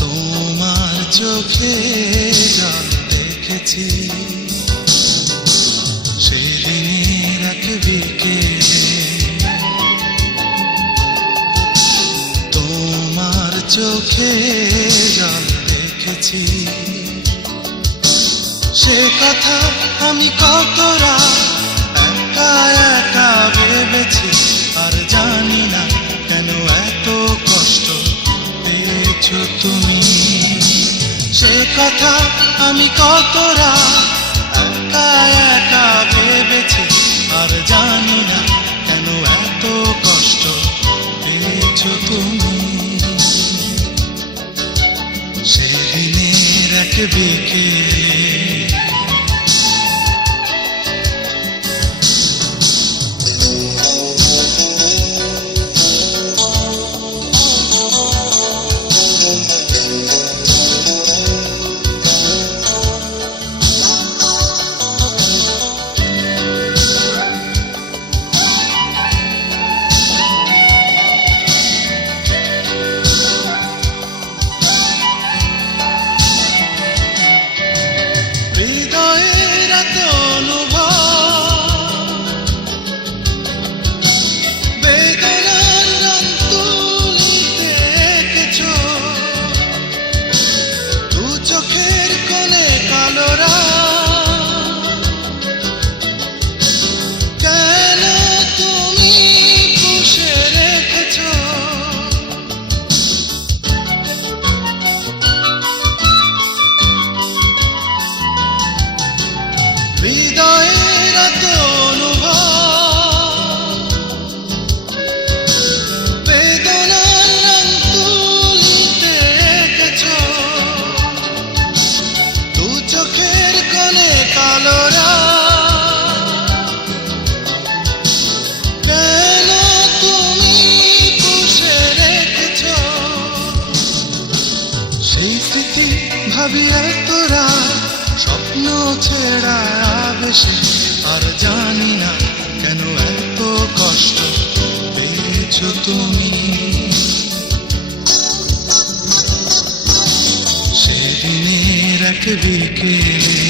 তোমার চোখে জল দেখেছি, সেদিনের এক বিকেলে তোমার চোখে জল দেখেছি। সে কথা আমি কত রাত একা একা ভেবেছি, আর জানি না কেন এত কষ্ট পেয়েছো তুমি। সে কথা আমি কত রাত একা একা ভেবেছি, আর জানি না কেন এত কষ্ট পেয়েছো তুমি। সেদিনের এক বিকেলে হৃদয়ের এত অনুভব, বেদনার রং তুলিতে এঁকেছো, দু চোখের কোণে কালো রাত। কেন তুমি পুষে রেখেছো সেই স্মৃতি, ভাবি এত রাত স্বপ্ন ছেড়া বেশি, আর জানি না কেন এত কষ্ট পেয়েছো তুমি। সেদিনের এক বিকেলে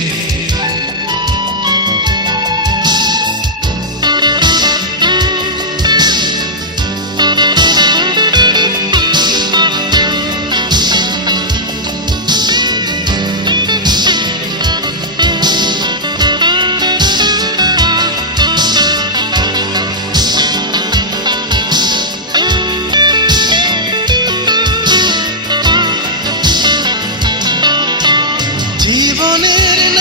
জীবনের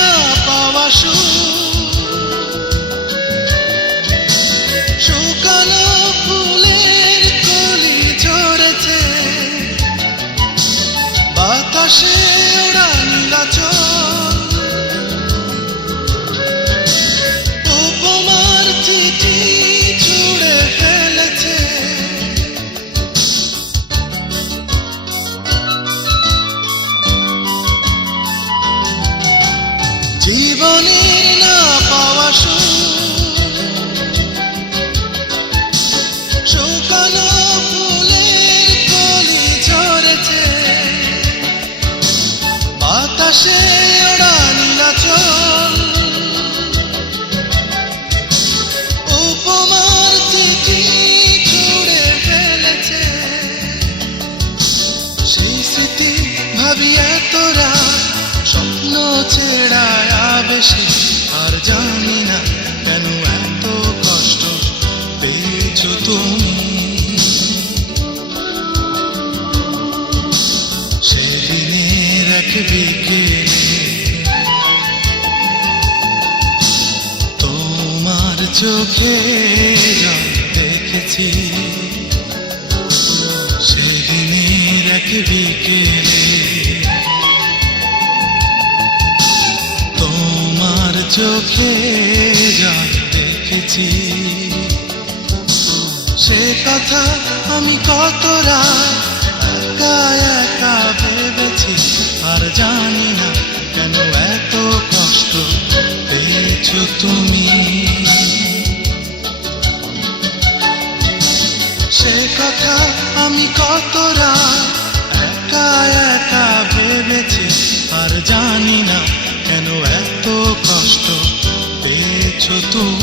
ছেড়ায় আবেশে আর জানি না কেন এত কষ্ট পেয়েছো তুমি। সেদিনের এক বিকেলে তোমার চোখে জল দেখেছি, সেদিনের এক বিকেলে তোমার চোখে জল দেখেছি। সে কথা আমি কত রাত একা একা ভেবেছি, আর জানি না কেন এত কষ্ট পেয়েছো তুমি। সে কথা আমি কত রাত একা একা ভেবেছি, আর জানি না কেন এত কষ্ট পেয়েছো তুমি।